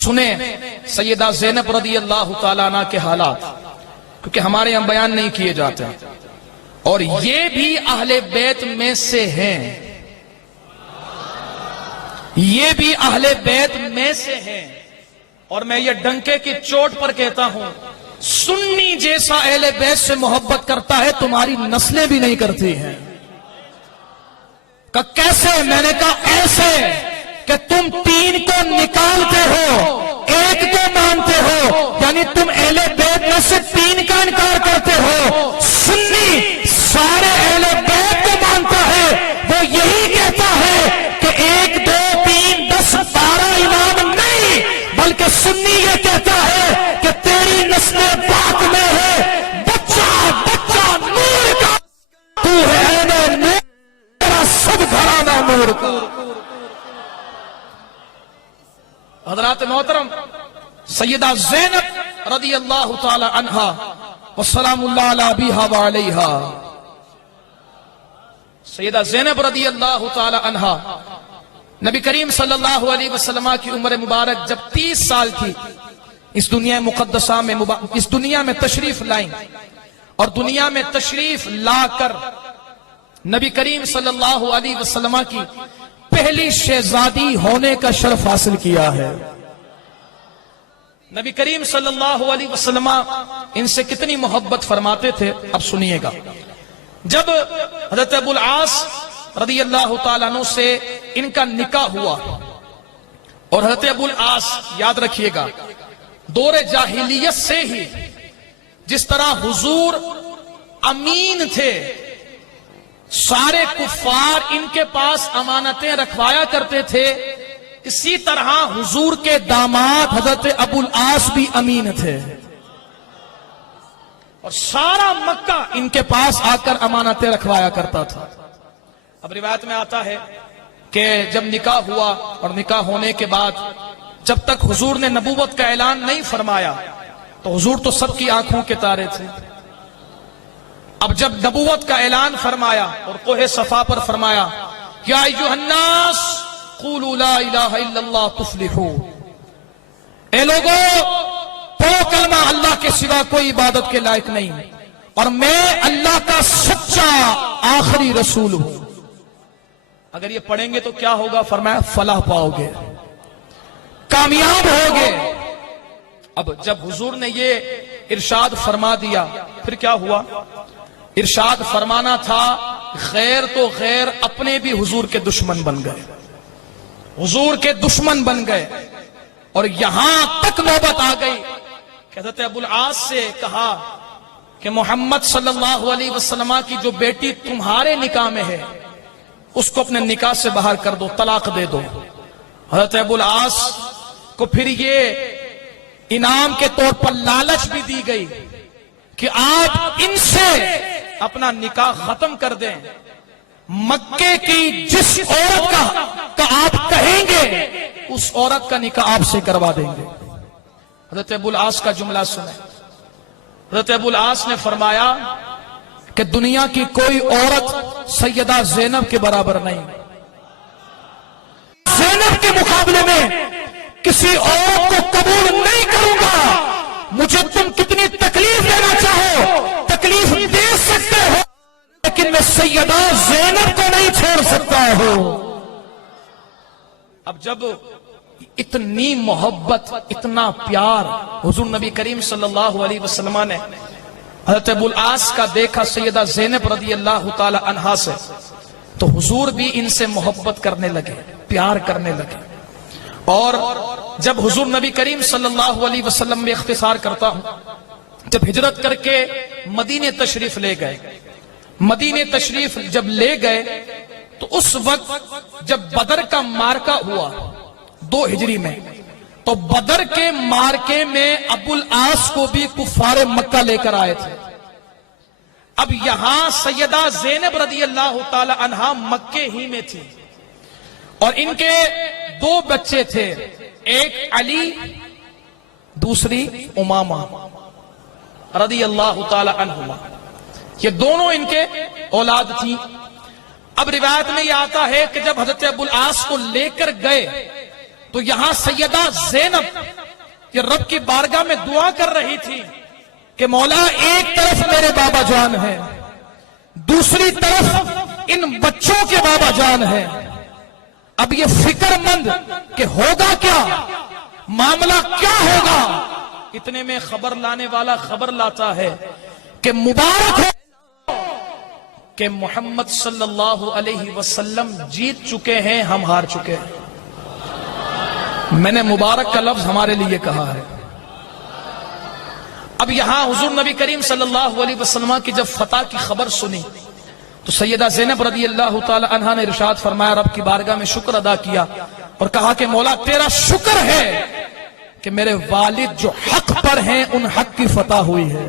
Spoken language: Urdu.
سنیں سیدہ زینب رضی اللہ تعالیٰ عنہ کے حالات، کیونکہ ہمارے یہاں بیان نہیں کیے جاتے ہیں، اور یہ بھی اہل بیت میں سے ہیں، یہ بھی اہل بیت میں سے ہیں۔ اور میں یہ ڈنکے کی چوٹ پر کہتا ہوں، سنی جیسا اہل بیت سے محبت کرتا ہے تمہاری نسلیں بھی نہیں کرتی ہیں۔ کہ کیسے؟ میں نے کہا ایسے کہ تم تین کو نکالتے ہو، ایک کو مانتے ہو، یعنی تم اہل بیت میں سے تین کا انکار کرتے ہو۔ سنی سارے اہل بیت کو مانتا ہے، وہ یہی کہتا ہے کہ 1 2 3 10 12 امام نہیں، بلکہ سنی یہ کہتا ہے کہ تیری نسل پاک میں ہے بچہ بچہ نور کا، تو ہے نور، تیرا سب گھرانہ نور کا۔ حضرات محترم، سیدہ زینب رضی اللہ تعالی عنہا والسلام اللہ علی ابیہا وعلیہا، سیدہ زینب رضی اللہ تعالی عنہا نبی کریم صلی اللہ علیہ وسلم کی عمر مبارک جب 30 سال تھی، اس دنیا مقدسہ میں اس دنیا میں تشریف لائیں، اور دنیا میں تشریف لا کر نبی کریم صلی اللہ علیہ وسلم کی پہلی شہزادی ہونے کا شرف حاصل کیا ہے۔ نبی کریم صلی اللہ علیہ وسلم ان سے کتنی محبت فرماتے تھے، اب سنیے گا۔ جب حضرت ابو العاص رضی اللہ تعالیٰ عنہ سے ان کا نکاح ہوا، اور حضرت ابو العاص یاد رکھیے گا دور جاہلیت سے ہی جس طرح حضور امین تھے، سارے کفار ان کے پاس امانتیں رکھوایا کرتے تھے، اسی طرح حضور کے داماد حضرت ابو العاص بھی امین تھے، اور سارا مکہ ان کے پاس آ کر امانتیں رکھوایا کرتا تھا۔ اب روایت میں آتا ہے کہ جب نکاح ہوا، اور نکاح ہونے کے بعد جب تک حضور نے نبوت کا اعلان نہیں فرمایا تو حضور تو سب کی آنکھوں کے تارے تھے۔ اب جب نبوت کا اعلان فرمایا اور کوہ صفا پر فرمایا یا ایھا الناس قولوا لا الہ الا اللہ تفلحوا، اے لوگو پڑھو کلمہ اللہ کے سوا کوئی عبادت کے لائق نہیں، اور میں اللہ کا سچا آخری رسول ہوں۔ اگر یہ پڑھیں گے تو کیا ہوگا؟ فرمایا فلاح پاؤ گے، کامیاب ہوگے۔ اب جب حضور نے یہ ارشاد فرما دیا پھر کیا ہوا؟ ارشاد فرمانا تھا، غیر تو غیر اپنے بھی حضور کے دشمن بن گئے، حضور کے دشمن بن گئے، اور یہاں تک نوبت آ گئی کہ حضرت ابو العاص سے کہا کہ محمد صلی اللہ علیہ وسلم کی جو بیٹی تمہارے نکاح میں ہے اس کو اپنے نکاح سے باہر کر دو، طلاق دے دو۔ حضرت ابو العاص کو پھر یہ انعام کے طور پر لالچ بھی دی گئی کہ آپ ان سے اپنا نکاح ختم کر دیں، مکے کی جس عورت کا آپ کہیں گے اس عورت کا نکاح آپ سے کروا دیں گے۔ حضرت ابو العاص کا جملہ سنیں، حضرت ابو العاص نے فرمایا کہ دنیا کی کوئی عورت سیدہ زینب کے برابر نہیں، زینب کے مقابلے میں کسی عورت کو قبول نہیں کروں گا، مجھے تم کتنی تکلیف دینا چاہو تکلیف دے سکتے ہو، لیکن میں سیدہ زینب کو نہیں چھوڑ سکتا ہوں۔ اب جب اتنی محبت، اتنا پیار حضور نبی کریم صلی اللہ علیہ وسلم نے حضرت ابو العاص کا دیکھا سیدہ زینب رضی اللہ تعالی عنہا سے، تو حضور بھی ان سے محبت کرنے لگے، پیار کرنے لگے۔ اور جب حضور نبی کریم صلی اللہ علیہ وسلم میں اختصار کرتا ہوں، جب ہجرت کر کے مدینے تشریف لے گئے، مدینے تشریف جب لے گئے تو اس وقت جب بدر کا مارکہ ہوا 2 ہجری میں، تو بدر کے مارکے میں ابو العاص کو بھی کفار مکہ لے کر آئے تھے۔ اب یہاں سیدہ زینب رضی اللہ تعالی عنہا مکے ہی میں تھی، اور ان کے 2 بچے تھے، ایک علی، دوسری امامہ رضی اللہ تعالی عنہما، یہ دونوں ان کے اولاد تھی۔ اب روایت میں یہ آتا ہے کہ جب حضرت ابو العاص کو لے کر گئے تو یہاں سیدہ زینب یہ رب کی بارگاہ میں دعا کر رہی تھی کہ مولا ایک طرف میرے بابا جان ہیں، دوسری طرف ان بچوں کے بابا جان ہیں، اب یہ فکر مند کہ ہوگا کیا، معاملہ کیا ہوگا۔ اتنے میں خبر لانے والا خبر لاتا ہے کہ مبارک ہو کہ محمد صلی اللہ علیہ وسلم جیت چکے ہیں، ہم ہار چکے ہیں۔ میں نے مبارک کا لفظ ہمارے لیے کہا ہے۔ اب یہاں حضور نبی کریم صلی اللہ علیہ وسلم کی جب فتح کی خبر سنی تو سیدہ زینب رضی اللہ تعالی عنہا نے ارشاد فرمایا، رب کی بارگاہ میں شکر ادا کیا اور کہا کہ مولا تیرا شکر ہے کہ میرے والد جو حق پر ہیں ان حق کی فتح ہوئی ہے۔